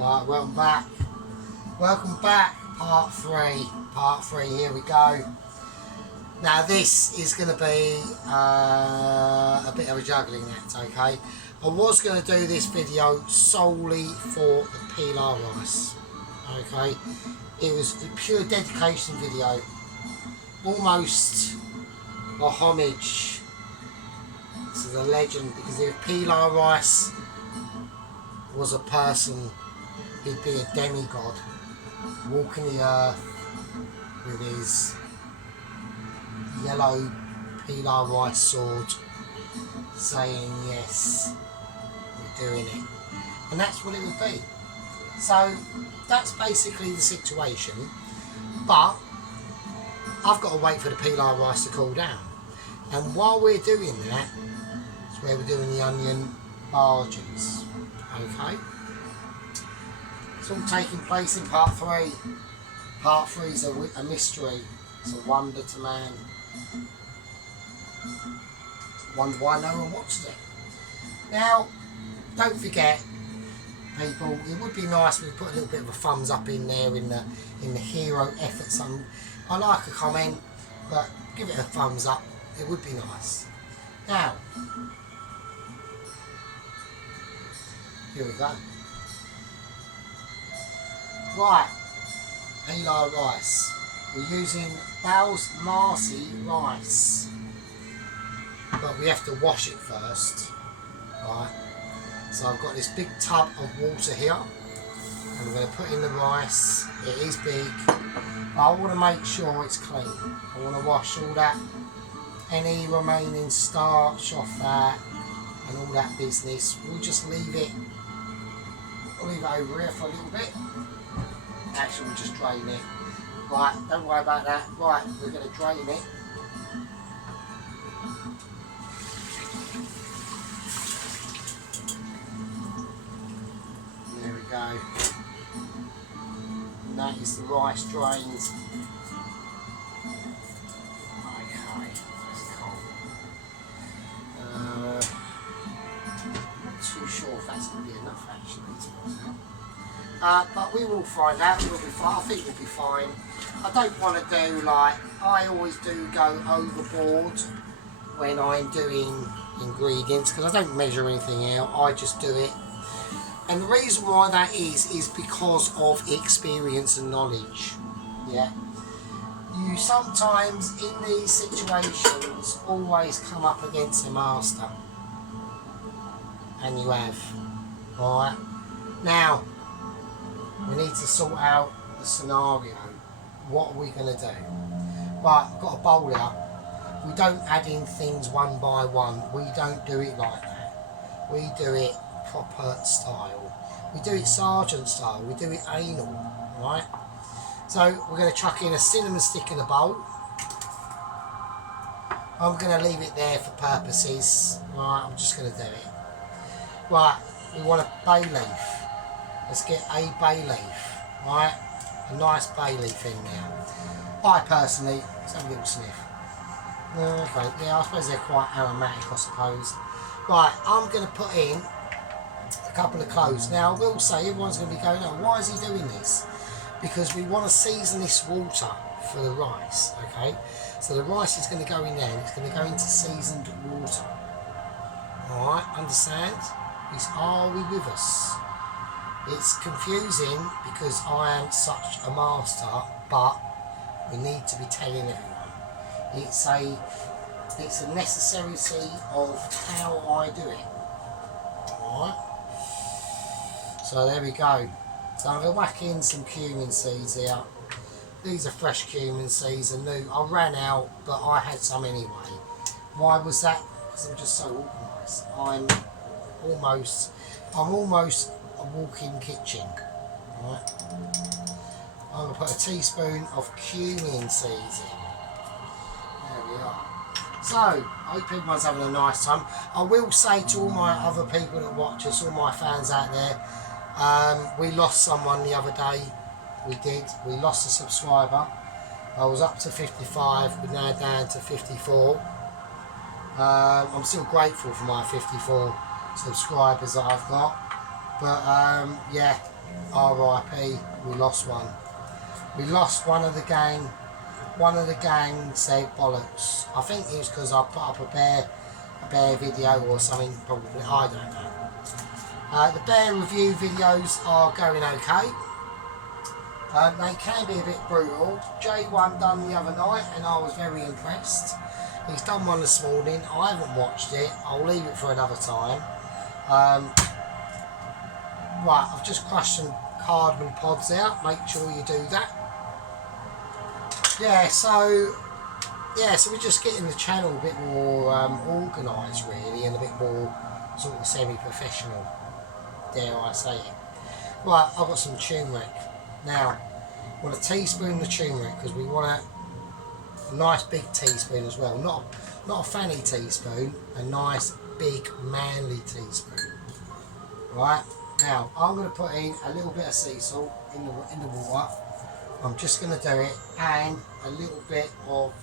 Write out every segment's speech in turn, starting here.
Right, welcome back. Welcome back, part 3. Part 3, here we go. Now this is going to be a bit of a juggling act, okay? I was going to do this video solely for the pilau rice, okay? It was a pure dedication video, almost a homage to the legend, because if pilau rice was a person, he'd be a demigod walking the earth with his yellow pilau rice sword saying yes, we're doing it. And that's what it would be. So that's basically the situation, but I've got to wait for the pilau rice to cool down, and while we're doing that, it's where we're doing the onion margins. Okay, it's all taking place in part 3. Part 3 is a mystery. It's a wonder to man. Wonder why no one watches it. Now, don't forget, people, it would be nice if we put a little bit of a thumbs up in there in the hero efforts. I like a comment, but give it a thumbs up. It would be nice. Now, here we go. Right, pilau rice. We're using basmati rice, but we have to wash it first. Right, so I've got this big tub of water here, and I'm going to put in the rice. It is big, but I want to make sure it's clean. I want to wash all that, any remaining starch off that, and all that business. We'll just leave it. We'll leave it over here for a little bit. Actually, we'll just drain it. Right, don't worry about that. Right, we're going to drain it. There we go. And that is the rice drained. Okay, that's cool. Not too sure if that's going to be enough actually to put out. But we will find out. We'll be fine. I think we'll be fine. I don't want to do like I always do, go overboard when I'm doing ingredients, because I don't measure anything out. I just do it, and the reason why that is because of experience and knowledge. Yeah, you sometimes in these situations always come up against a master, and you have. Right now, we need to sort out the scenario. What are we going to do? Right, I've got a bowl here. We don't add in things one by one. We don't do it like that. We do it proper style. We do it sergeant style. We do it anal, right? So we're going to chuck in a cinnamon stick in a bowl. I'm going to leave it there for purposes. Right, I'm just going to do it. Right, we want a bay leaf. Let's get a bay leaf, right? A nice bay leaf in there. I personally, let's have a little sniff. Okay, yeah, I suppose they're quite aromatic, I suppose. Right, I'm going to put in a couple of cloves. Now, I will say, everyone's going to be going, oh, why is he doing this? Because we want to season this water for the rice, okay? So the rice is going to go in there, and it's going to go into seasoned water. Alright, understand? Are we with us? It's confusing because I am such a master, but we need to be telling everyone. It's a necessity of how I do it. Alright. So there we go. So I'm going to whack in some cumin seeds here. These are fresh cumin seeds and new. I ran out, but I had some anyway. Why was that? Because I'm just so organised. I'm almost a walk-in kitchen. Right. I'm going to put a teaspoon of cumin seeds in. There we are. So, I hope everyone's having a nice time. I will say to all my other people that watch us, all my fans out there, we lost someone the other day. We did. We lost a subscriber. I was up to 55, we're now down to 54. I'm still grateful for my 54 subscribers that I've got. But yeah, R.I.P. We lost one. We lost one of the gang. One of the gang said bollocks. I think it was because I put up a bear video or something. Probably, I don't know. The bear review videos are going okay. They can be a bit brutal. J1 done the other night and I was very impressed. He's done one this morning. I haven't watched it. I'll leave it for another time. Right, I've just crushed some cardamom pods out. Make sure you do that. Yeah, so we're just getting the channel a bit more organised really, and a bit more sort of semi-professional, dare I say it. Right, I've got some turmeric. Now, I want a teaspoon of turmeric because we want a nice big teaspoon as well. Not a fanny teaspoon, a nice big manly teaspoon. Right, now I'm going to put in a little bit of sea salt in the water. I'm just going to do it, and a little bit of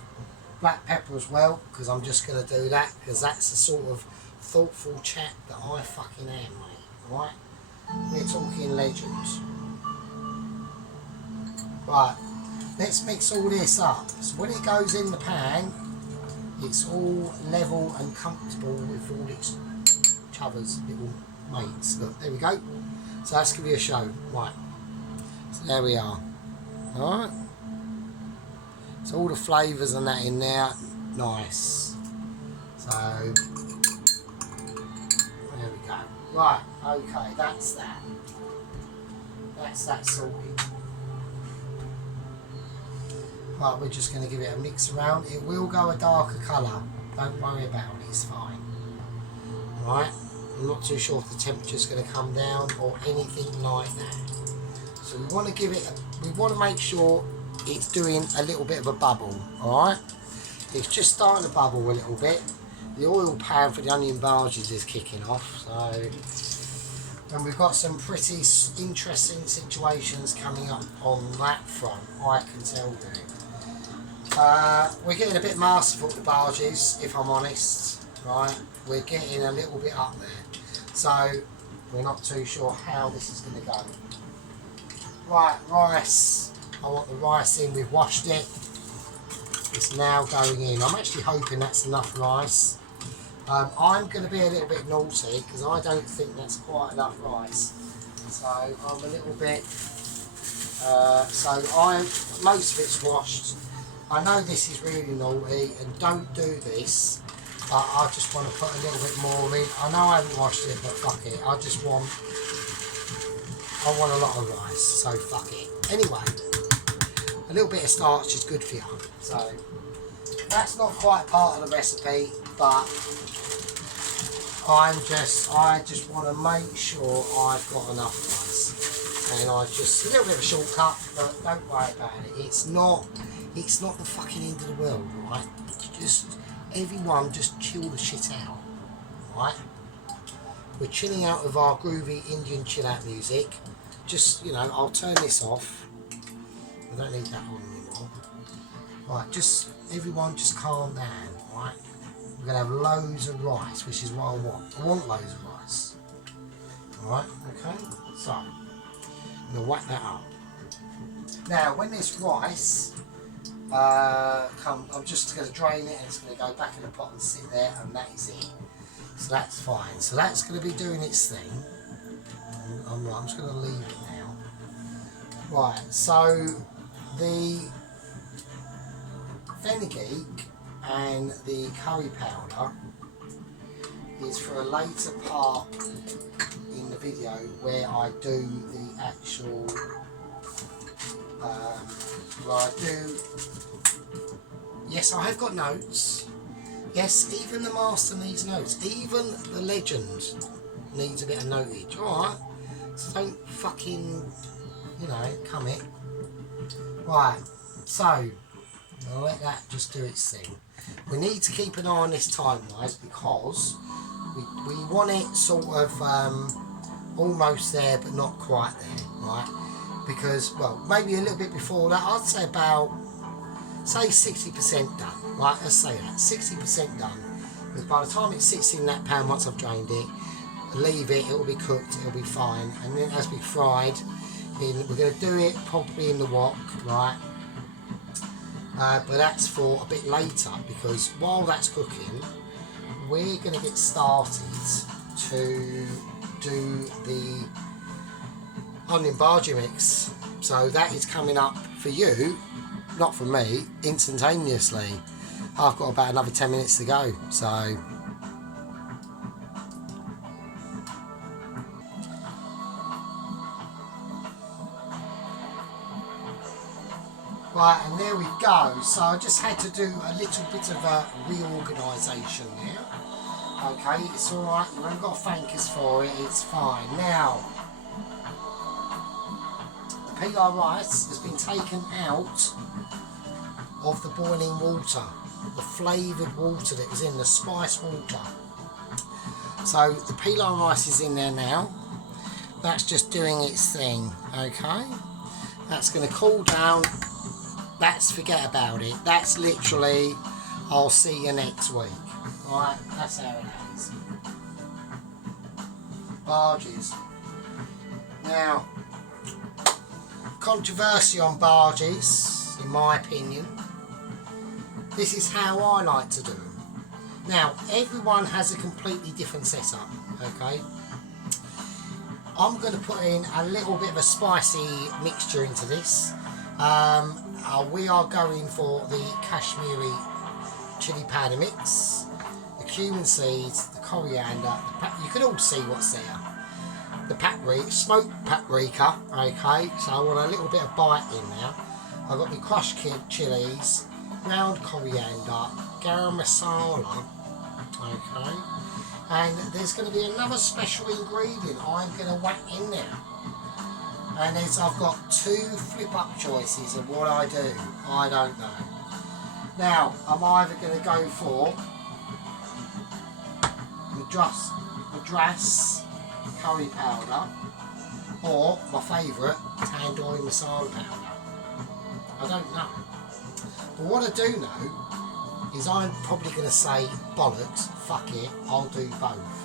black pepper as well, because I'm just going to do that because that's the sort of thoughtful chap that I fucking am, mate. Right, we're talking legends. Right, let's mix all this up. So when it goes in the pan, it's all level and comfortable with all its other's little mates. Look, there we go. So that's going to be a show. Right, so there we are. Alright, so all the flavours and that in there, nice. So there we go. Right, okay, that's that. That's that sorted. Right, we're just going to give it a mix around. It will go a darker colour. Don't worry about it, it's fine. Right, I'm not too sure if the temperature's going to come down or anything like that. So we want to give it, we want to make sure it's doing a little bit of a bubble, alright? It's just starting to bubble a little bit. The oil pan for the onion barges is kicking off, so... And we've got some pretty interesting situations coming up on that front, I can tell you. We're getting a bit masterful with the barges, if I'm honest, right? We're getting a little bit up there. So, we're not too sure how this is going to go. Right, rice. I want the rice in. We've washed it. It's now going in. I'm actually hoping that's enough rice. I'm going to be a little bit naughty because I don't think that's quite enough rice. So I'm a little bit. Most of it's washed. I know this is really naughty and don't do this, but I just want to put a little bit more in. I know I haven't washed it, but fuck it. I want a lot of rice, so fuck it. Anyway, a little bit of starch is good for you. So that's not quite part of the recipe, but I just want to make sure I've got enough rice. And a little bit of a shortcut, but don't worry about it. It's not the fucking end of the world, right? Everyone just chill the shit out, right? We're chilling out with our groovy Indian chill out music. Just, I'll turn this off. I don't need that on anymore. Right, everyone just calm down, right? We're going to have loads of rice, which is what I want. I want loads of rice. Alright, okay? So, I'm going to whack that up. Now, when this rice I'm just going to drain it and it's going to go back in the pot and sit there, and that is it. So that's fine. So that's going to be doing its thing. I'm just going to leave it now. Right, so the fenugreek and the curry powder is for a later part in the video where I do the actual yes, I have got notes. Yes, even the master needs notes. Even the legend needs a bit of notage. Alright, so don't fucking, come it. Right, so I'll let that just do its thing. We need to keep an eye on this time-wise because we want it sort of almost there but not quite there, right? Because, well, maybe a little bit before that, I'd say about, say 60% done, right? Let's say that, 60% done. Because by the time it sits in that pan, once I've drained it, leave it, it'll be cooked, it'll be fine. And then as we fried, we're going to do it probably in the wok, right? But that's for a bit later, because while that's cooking, we're going to get started to do the onion bhaji mix. So that is coming up for you, not for me, instantaneously. I've got about another 10 minutes to go, so right, and there we go. So I just had to do a little bit of a reorganisation there. Okay, it's alright, you haven't got to thank us for it, it's fine. Now, the pilau rice has been taken out of the boiling water, the flavoured water that was in the spice water. So the pilau rice is in there now. That's just doing its thing, okay? That's going to cool down. That's forget about it. That's literally, I'll see you next week. Right, that's how it is. Bhajis. Now, controversy on bhajis, in my opinion. This is how I like to do them. Now, everyone has a completely different setup, okay? I'm going to put in a little bit of a spicy mixture into this. We are going for the Kashmiri chili powder mix, the cumin seeds, the coriander, you can all see what's there. The paprika, smoked paprika, okay, so I want a little bit of bite in there. I've got the crushed chilies, ground coriander, garam masala, okay, and there's going to be another special ingredient I'm going to whack in there. And I've got 2 flip-up choices of what I do. I don't know. Now, I'm either going to go for Madras curry powder, or my favourite, tandoori masala powder. I don't know. But what I do know is I'm probably going to say, bollocks, fuck it, I'll do both.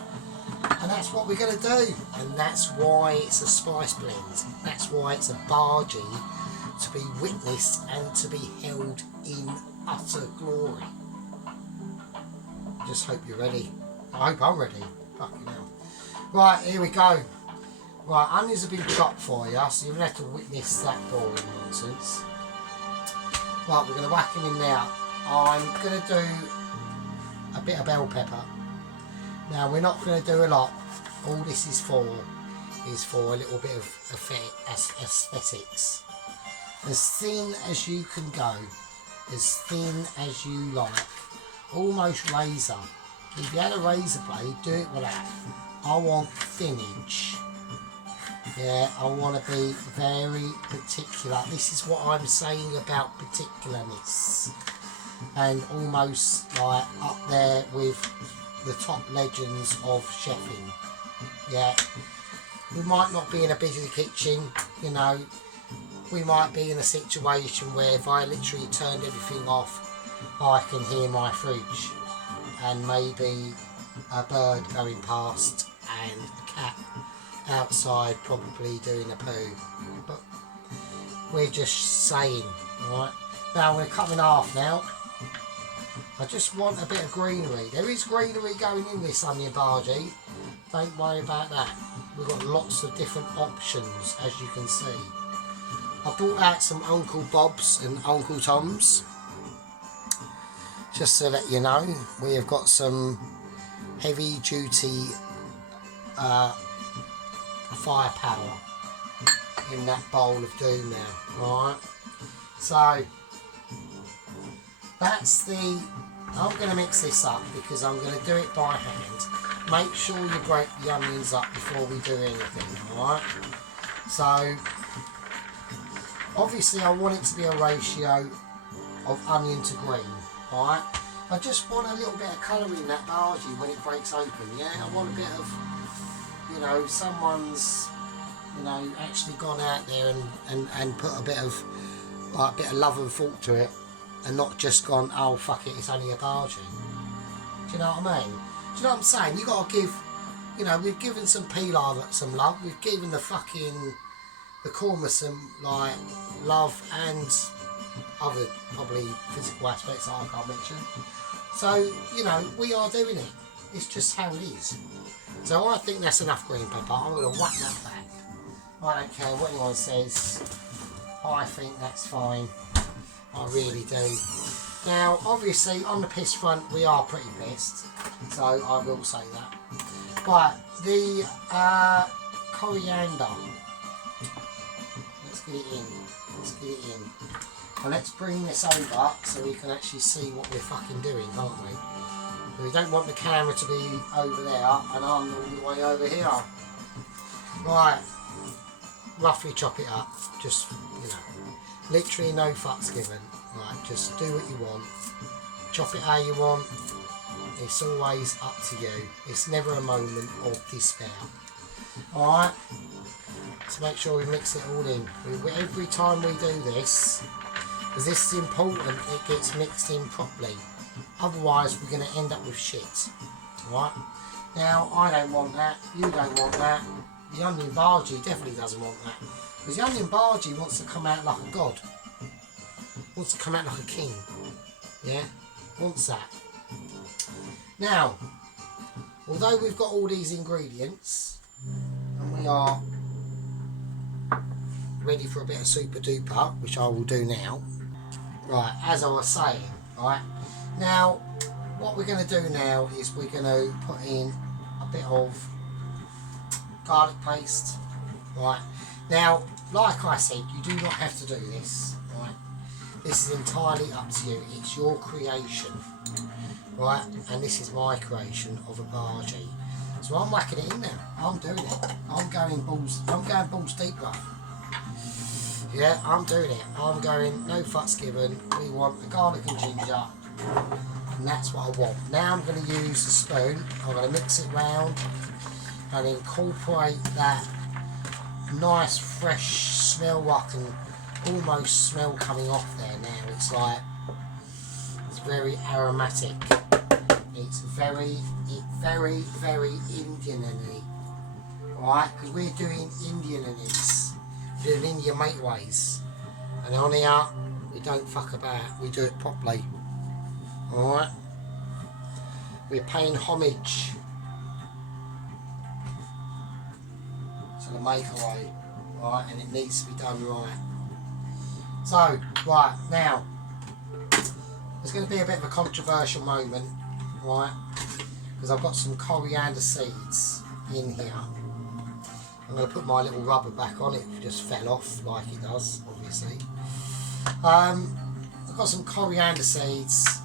And that's what we're going to do, and that's why it's a spice blend. That's why it's a bhaji, to be witnessed and to be held in utter glory. Just hope you're ready. I hope I'm ready. Fucking hell. Right, here we go. Right, onions have been chopped for you, so you're going to have to witness that boring nonsense. Right, we're going to whack them in now. I'm going to do a bit of bell pepper. Now, we're not going to do a lot. All this is for a little bit of aesthetics. As thin as you can go, as thin as you like, almost razor. If you had a razor blade, do it with that. I want thinage. Yeah, I want to be very particular. This is what I'm saying about particularness, and almost like up there with the top legends of chefing. Yeah, we might not be in a busy kitchen, you know, we might be in a situation where if I literally turned everything off, I can hear my fridge and maybe a bird going past and a cat outside probably doing a poo. But we're just saying, alright. Now I'm going to cut them in half now. I just want a bit of greenery. There is greenery going in this onion bhaji. Don't worry about that. We've got lots of different options, as you can see. I brought out some Uncle Bob's and Uncle Tom's. Just to let you know, we have got some heavy duty firepower in that bowl of doom now. Alright. So that's I'm going to mix this up because I'm going to do it by hand. Make sure you break the onions up before we do anything, alright? So, obviously I want it to be a ratio of onion to green, alright? I just want a little bit of colour in that bhaji when it breaks open, yeah? I want a bit of, you know, someone's, you know, actually gone out there and put a bit of love and thought to it, and not just gone, oh fuck it, it's only a bhaji. Do you know what I mean? Do you know what I'm saying? You've got to give you know, we've given some pilau some love. We've given the korma some like love and other probably physical aspects that I can't mention. So, you know, we are doing it. It's just how it is. So I think that's enough green pepper. I'm going to whack that back. I don't care what anyone says. I think that's fine. I really do. Now, obviously, on the piss front, we are pretty pissed. So I will say that. But the coriander. Let's get it in. Let's get it in. And let's bring this over so we can actually see what we're fucking doing, can't we? We don't want the camera to be over there and I'm all the way over here. Right, roughly chop it up, just, you know, literally no fucks given. Right, just do what you want, chop it how you want, it's always up to you. It's never a moment of despair. Alright, so make sure we mix it all in. Every time we do this, because this is important, it gets mixed in properly. Otherwise, we're going to end up with shit. Right? Now, I don't want that. You don't want that. The onion bhaji definitely doesn't want that. Because the onion bhaji wants to come out like a god. Wants to come out like a king. Yeah? Wants that. Now, although we've got all these ingredients, and we are ready for a bit of super duper, which I will do now. Right, as I was saying, right? Now, what we're going to do now is we're going to put in a bit of garlic paste, right? Now, like I said, you do not have to do this, right? This is entirely up to you. It's your creation, right? And this is my creation of a bhaji. So I'm whacking it in now. I'm doing it. I'm going balls deep, bruv. Yeah, I'm doing it. I'm going no fucks given. We want the garlic and ginger. And that's what I want. Now I'm going to use a spoon. I'm going to mix it round and incorporate that nice fresh smell. I can almost smell coming off there now. It's like, it's very aromatic. It's very Indian-y. Alright, because we're doing Indian-ness. We're doing Indian mate ways. And on here, we don't fuck about. We do it properly. Alright, we're paying homage to the makeaway, right, and it needs to be done right. So, right, now, there's going to be a bit of a controversial moment, right, because I've got some coriander seeds in here. I'm going to put my little rubber back on, it just fell off like it does, obviously. I've got some coriander seeds.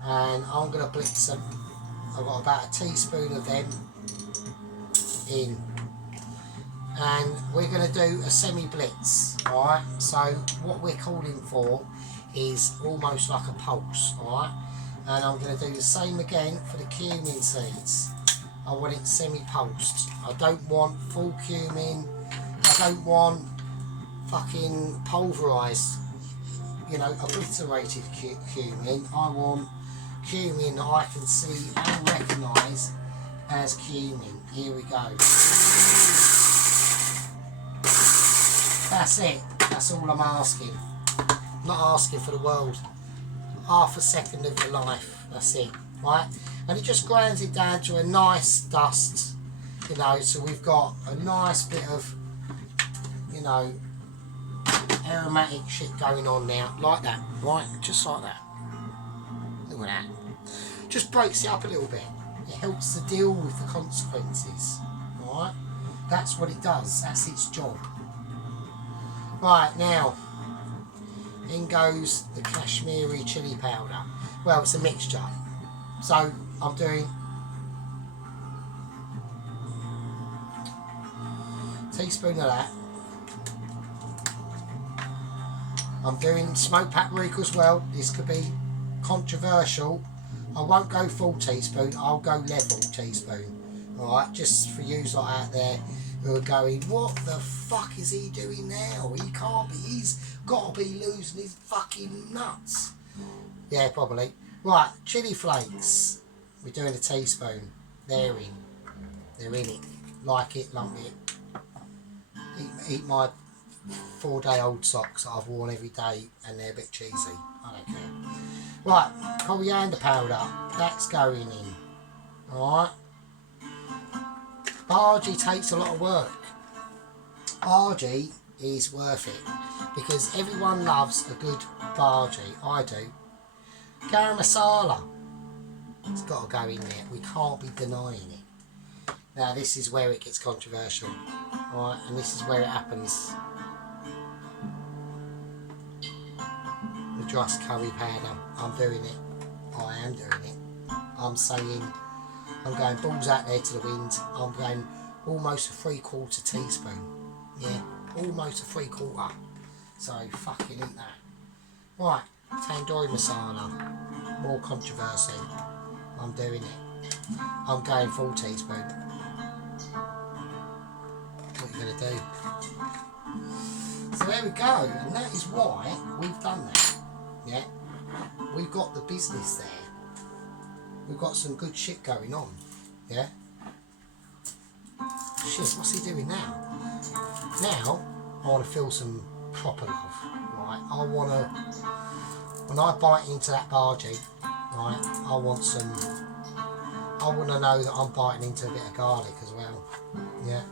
And I'm going to blitz them. I've got about a teaspoon of them in. And we're going to do a semi-blitz, alright? So what we're calling for is almost like a pulse, alright? And I'm going to do the same again for the cumin seeds. I want it semi-pulsed. I don't want full cumin. I don't want fucking pulverised, you know, obliterated cumin. I want cumin that I can see and recognise as cumin. Here we go. That's it. That's all I'm asking. I'm not asking for the world. Half a second of your life. That's it. Right? And it just grinds it down to a nice dust. You know, so we've got a nice bit of, you know, aromatic shit going on now. Like that. Right? Just like that. Look at that. Just breaks it up a little bit. It helps to deal with the consequences. Alright? That's what it does. That's its job. Right, now, in goes the Kashmiri chili powder. Well, it's a mixture. So, I'm doing a teaspoon of that. I'm doing smoked paprika as well. This could be controversial. I won't go full teaspoon, I'll go level teaspoon. Alright, just for you out there who are going, what the fuck is he doing now? He can't be, he's got to be losing his fucking nuts. Yeah, probably. Right, chilli flakes. We're doing a teaspoon. They're in. They're in it. Like it, lump it. Eat my 4-day-old socks that I've worn every day and they're a bit cheesy. I don't care. Right, coriander powder. That's going in. Alright. Bhaji takes a lot of work. Bhaji is worth it because everyone loves a good bhaji. I do. Garam masala. It's got to go in there. We can't be denying it. Now this is where it gets controversial. Alright, and this is where it happens. The just curry powder. I'm doing it. I am doing it. I'm saying, I'm going balls out there to the wind. I'm going almost a 3/4 teaspoon. Yeah, almost a 3/4. So fucking eat that. Right, tandoori masala. More controversy. I'm doing it. I'm going full teaspoon. What are you going to do? So there we go. And that is why we've done that. Yeah. We've got the business there. We've got some good shit going on. Yeah. Shit, what's he doing now? Now, I want to feel some proper love. Right. I want to, when I bite into that bhaji, right, I want to know that I'm biting into a bit of garlic as well. Yeah.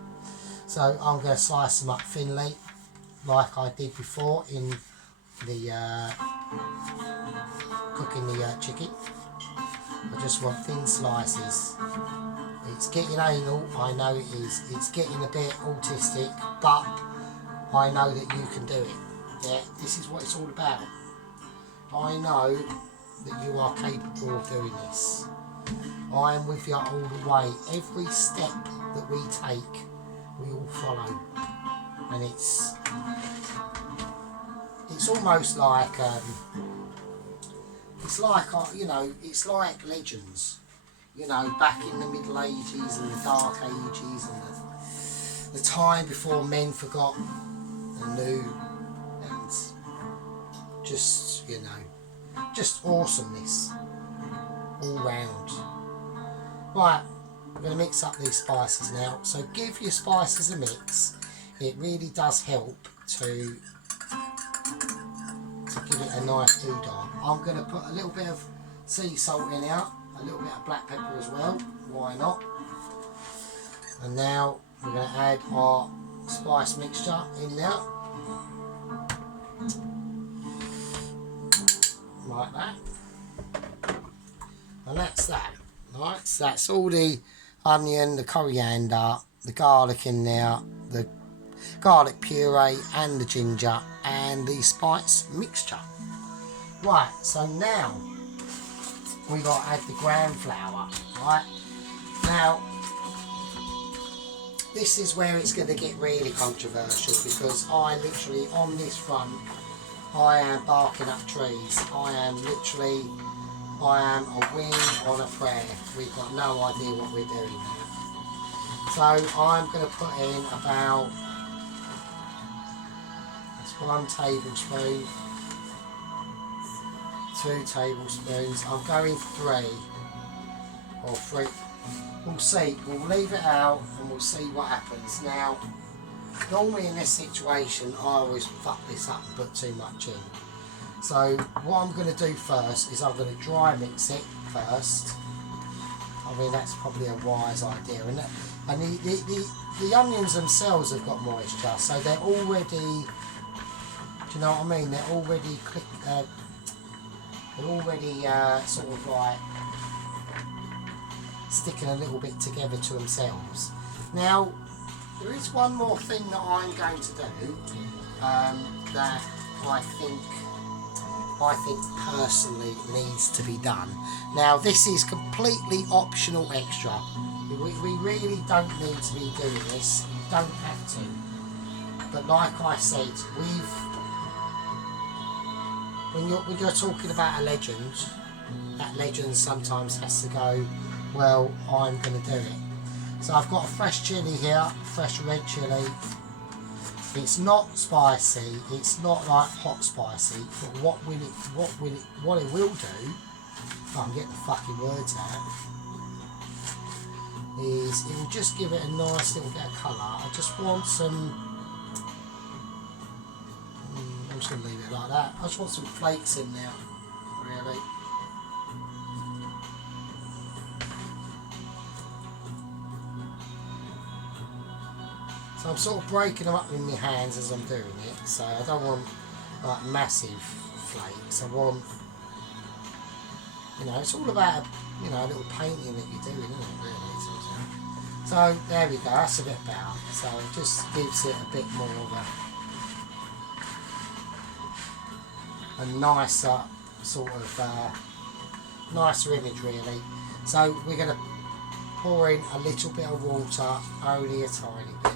So I'm going to slice them up thinly, like I did before in the cooking the chicken. I just want thin slices. It's getting anal, I know it is. It's getting a bit autistic, but I know that you can do it. Yeah, this is what it's all about. I know that you are capable of doing this. I am with you all the way. Every step that we take, we all follow. And it's almost like it's like it's like legends, back in the Middle Ages and the Dark Ages and the time before men forgot and knew, and just awesomeness all round. Right, I'm going to mix up these spices now. So give your spices a mix. It really does help to give it a nice doodah. I'm going to put a little bit of sea salt in here, a little bit of black pepper as well, why not? And now we're going to add our spice mixture in there, like that. And that's that. Right, so that's all the onion, the coriander, the garlic in there, the garlic puree and the ginger and the spice mixture. Right, so now we got to add the gram flour. Right, now this is where it's going to get really controversial because I literally on this front I am barking up trees. I am a wing on a prayer. We've got no idea what we're doing now. So I'm going to put in about 1 tablespoon, 2 tablespoons. I'm going 3 or 3. We'll see. We'll leave it out and we'll see what happens. Now, normally in this situation, I always fuck this up and put too much in. So what I'm going to do first is I'm going to dry mix it first. I mean, that's probably a wise idea. And the onions themselves have got moisture, so they're already, do you know what I mean? They're already sort of like sticking a little bit together to themselves. Now, there is one more thing that I'm going to do that I think personally needs to be done. Now this is completely optional extra. We really don't need to be doing this. You don't have to. But like I said, when you're talking about a legend, that legend sometimes has to go, well, I'm going to do it. So I've got a fresh chilli here, fresh red chilli. It's not spicy, it's not like hot spicy, but what it will do, if I can get the fucking words out, is it will just give it a nice little bit of colour. I just want some, I'm just going to leave it like that. I just want some flakes in there, really. So I'm sort of breaking them up in my hands as I'm doing it, so I don't want like massive flakes. I want, you know, it's all about a little painting that you're doing, isn't it, really? So there we go, that's a bit better. So it just gives it a bit more of a nicer sort of nicer image, really. So we're going to pour in a little bit of water, only a tiny bit.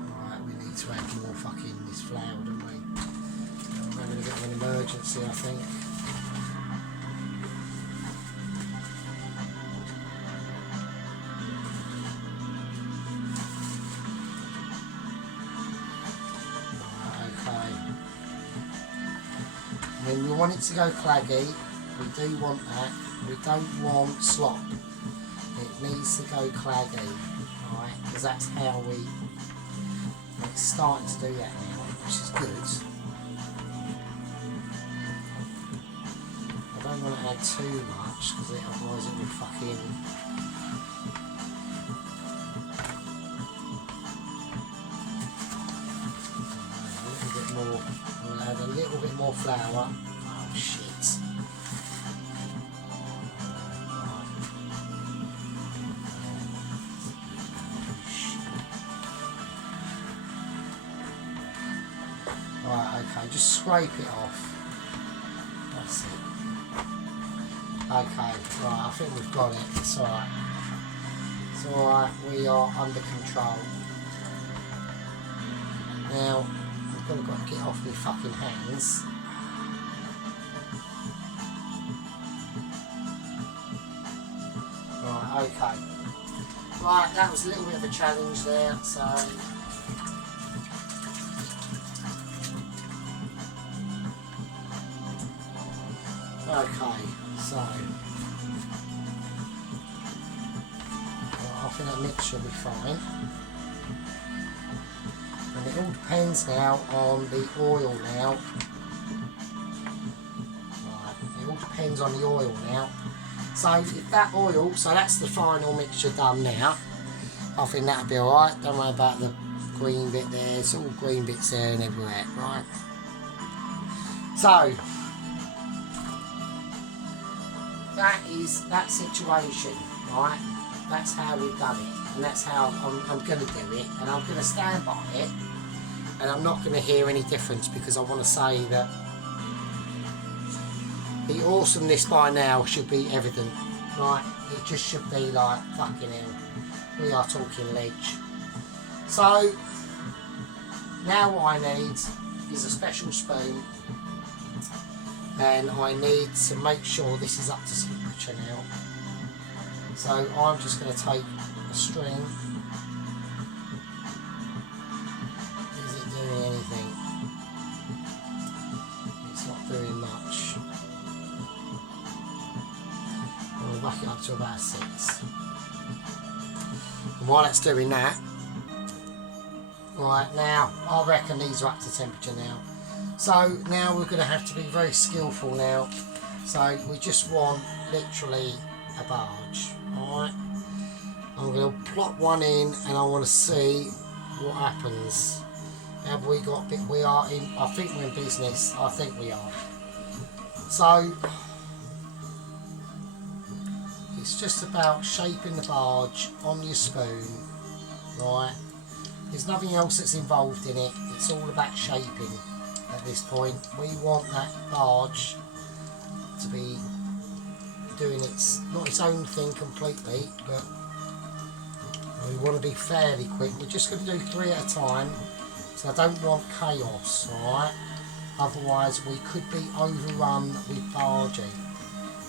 Right, we need to add more fucking this flour, don't we? We're having a bit of an emergency, I think. When we want it to go claggy, we do want that. We don't want slop. It needs to go claggy, right? Because that's how it's starting to do that now, which is good. I don't want to add too much because otherwise it will fucking. We'll add a little bit more flour. Oh shit. Right, okay, just scrape it off. That's it. Okay, right, I think we've got it. It's alright. It's alright, we are under control. Now, I've got to get off my fucking hands. Right, okay. Right, that was a little bit of a challenge there, so. Okay, so. Well, I think that mixture will be fine. And it all depends now on the oil now. Right, it all depends on the oil now. So if that oil, so that's the final mixture done now. I think that'll be alright. Don't worry about the green bit there. It's all green bits there and everywhere, right? So that is that situation, right? That's how we've done it. And that's how I'm going to do it, and I'm going to stand by it, and I'm not going to hear any difference because I want to say that the awesomeness by now should be evident, right? It just should be like, fucking hell, we are talking ledge. So now what I need is a special spoon, and I need to make sure this is up to temperature now. So I'm just going to take a string. Is it doing anything? It's not doing much. I'm going to back it up to about 6. And while it's doing that, right now, I reckon these are up to temperature now. So now we're going to have to be very skillful now. So we just want literally a barge. Alright, I'm going to plop one in and I want to see what happens. Have we got bit? We are in, I think we're in business. I think we are. So it's just about shaping the barge on your spoon, right? There's nothing else that's involved in it. It's all about shaping at this point. We want that barge to be doing not its own thing completely, but we want to be fairly quick. We're just going to do 3 at a time, so I don't want chaos, alright? Otherwise we could be overrun with barging,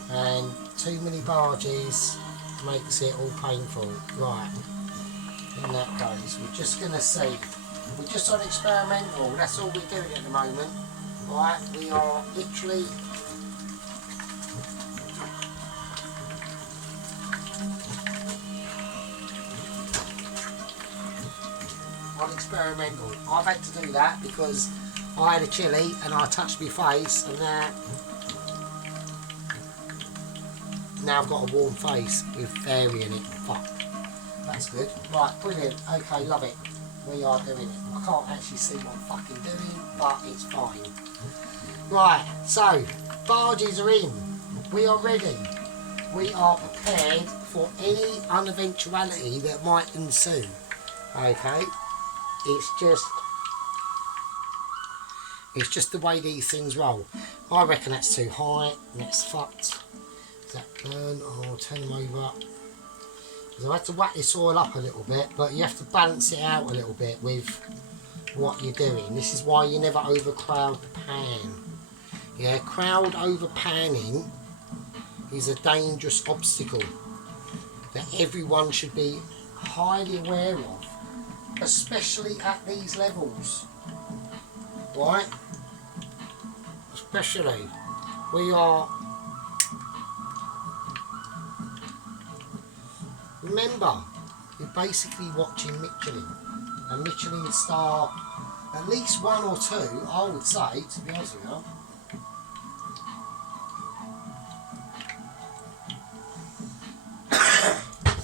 and too many barges makes it all painful. Right, in that case we're just going to see. We're just on experimental, that's all we're doing at the moment. Right, we are literally on experimental. I've had to do that because I had a chilli and I touched my face, and now I've got a warm face with fairy in it. Fuck, that's good. Right, brilliant. Okay, love it. We are doing it. I can't actually see what I'm fucking doing, but it's fine. Right, so barges are in. We are ready. We are prepared for any uneventuality that might ensue. Okay, it's just the way these things roll. I reckon that's too high. That's fucked. Does that burn? I'll turn them over. I've had to whack this oil up a little bit, but you have to balance it out a little bit with what you're doing. This is why you never overcrowd the pan. Yeah, crowd over panning is a dangerous obstacle that everyone should be highly aware of, especially at these levels. Right? Especially, we are. Remember, you're basically watching Michelin, a Michelin star, at least 1 or 2, I would say, to be honest with you.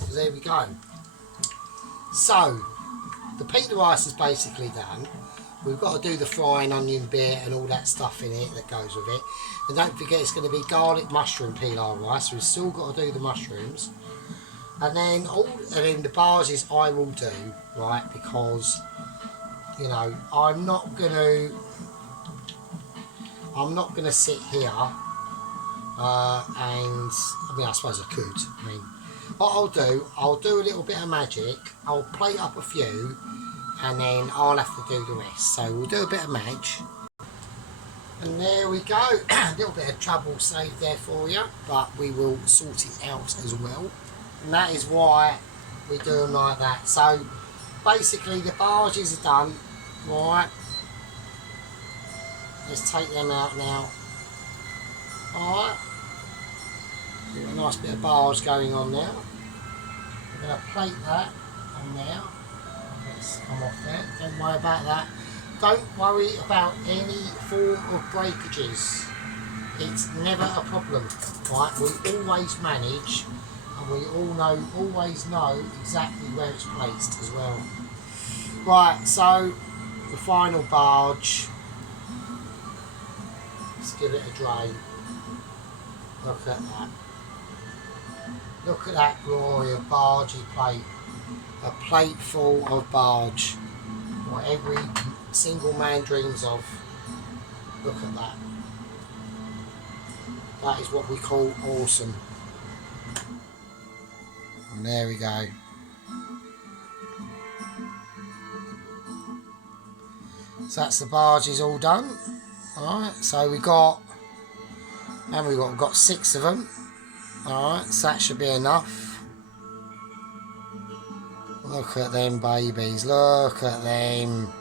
So there we go. So, the pita rice is basically done. We've got to do the frying onion bit and all that stuff in it that goes with it. And don't forget, it's going to be garlic mushroom pita rice. We've still got to do the mushrooms. And then the barges I will do, right, because, you know, I'm not gonna sit here and, I mean, I suppose I could. I mean, what I'll do a little bit of magic, I'll plate up a few, and then I'll have to do the rest. So we'll do a bit of match. And there we go. A little bit of trouble saved there for you, but we will sort it out as well. And that is why we do them like that. So basically the barges are done. Right. Let's take them out now. Alright. A nice bit of barge going on now. We're going to plate that on there. Let's come off there. Don't worry about that. Don't worry about any form of breakages. It's never a problem. Right? We always manage, and we always know exactly where it's placed as well. Right, so the final barge. Let's give it a drain. Look at that. Look at that glory of bargey plate. A plate full of barge. What every single man dreams of. Look at that. That is what we call awesome. And there we go. So that's the barges all done. Alright, so we got, and we've got 6 of them. Alright, so that should be enough. Look at them babies, look at them.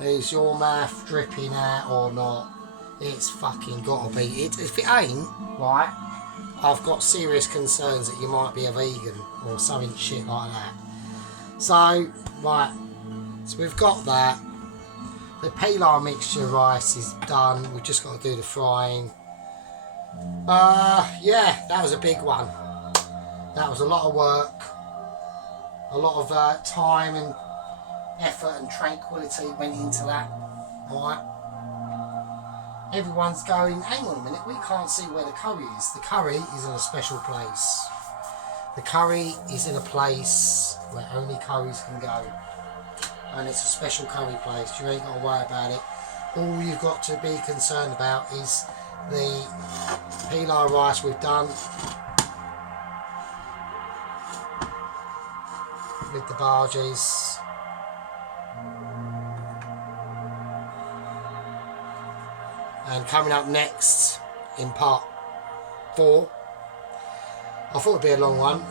Is your mouth dripping out or not? It's fucking gotta be. If it ain't, right, I've got serious concerns that you might be a vegan or something shit like that. So, right, so we've got that. The pilar mixture rice is done. We've just got to do the frying. Yeah, that was a big one. That was a lot of work. A lot of time and effort and tranquility went into that. Alright. Everyone's going, hang on a minute, we can't see where the curry is. The curry is in a special place. The curry is in a place where only curries can go. And it's a special curry place. You ain't got to worry about it. All you've got to be concerned about is the pilar rice we've done with the barges. And coming up next in part 4, I thought it'd be a long one,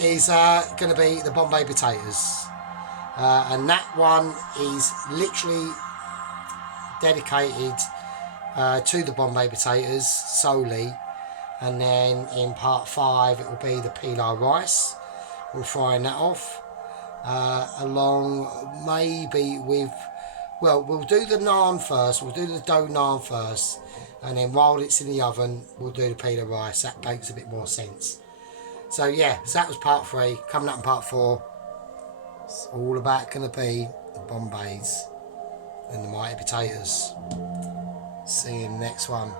is going to be the Bombay potatoes. And that one is literally dedicated to the Bombay potatoes solely, and then in part 5 it will be the pilau rice. We're frying that off along maybe with, well, we'll do the naan first, we'll do the dough naan first, and then while it's in the oven we'll do the pilau rice. That makes a bit more sense. So yeah, so that was part 3. Coming up in part 4, it's all about going to be the Bombays and the mighty potatoes. See you in the next one.